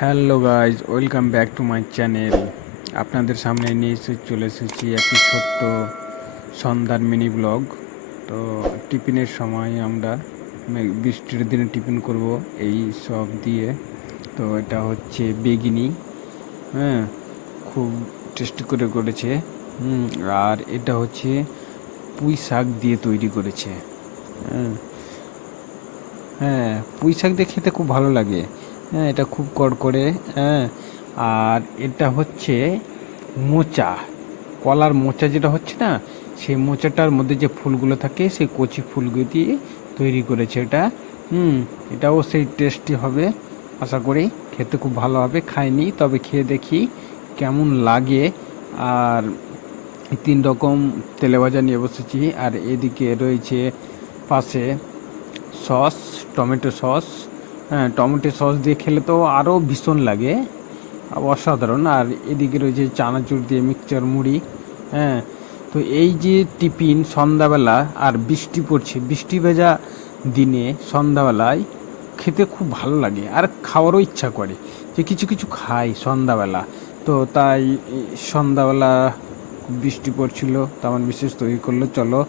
Hello guys, welcome back to my channel. আপনাদের সামনে নিয়ে এসে চলে এসেছি একটি ছোট্ট সন্ধ্যার মিনি ব্লগ। তো টিফিনের সময় আমরা বৃষ্টির দিনে টিফিন করব এই সব দিয়ে। তো এটা হচ্ছে বেগিনি হ্যাঁ খুব টেস্টি করে করেছে। আর এটা হচ্ছে পুঁই শাক দিয়ে তৈরি করেছে। হ্যাঁ হ্যাঁ পুঁই শাক দিয়ে খেতে খুব ভালো লাগে। হ্যাঁ এটা খুব কড়কড়ে হ্যাঁ। আর এটা হচ্ছে মোচা, কলার মোচা যেটা হচ্ছে না, সেই মোচাটার মধ্যে যে ফুলগুলো থাকে, সেই কচি ফুলগুলো দিয়ে তৈরি করেছে এটা। হুম, এটাও সেই টেস্টি হবে, আশা করি। খেতে খুব ভালো হবে, খাইনি, তবে খেয়ে দেখি কেমন লাগে। আর তিন রকম তেলে ভাজা নিয়ে বসেছি, আর এদিকে রয়েছে পাশে সস, টমেটো সস হ্যাঁ টমেটো সস দিয়ে খেলে তো আরও ভীষণ লাগে। অসাধারণ। আর এদিকে রয়েছে চানাচুর দিয়ে মিক্সচার মুড়ি হ্যাঁ। তো এই যে টিফিন সন্ধ্যাবেলা আর বৃষ্টি পড়ছে, বৃষ্টি ভেজা দিনে সন্ধ্যাবেলায় খেতে খুব ভালো লাগে আর খাওয়ারও ইচ্ছা করে যে কিছু কিছু খাই সন্ধ্যাবেলা। তো তাই সন্ধ্যাবেলা বৃষ্টি পড়ছিল, তেমন বিশেষ তৈরি করল চলো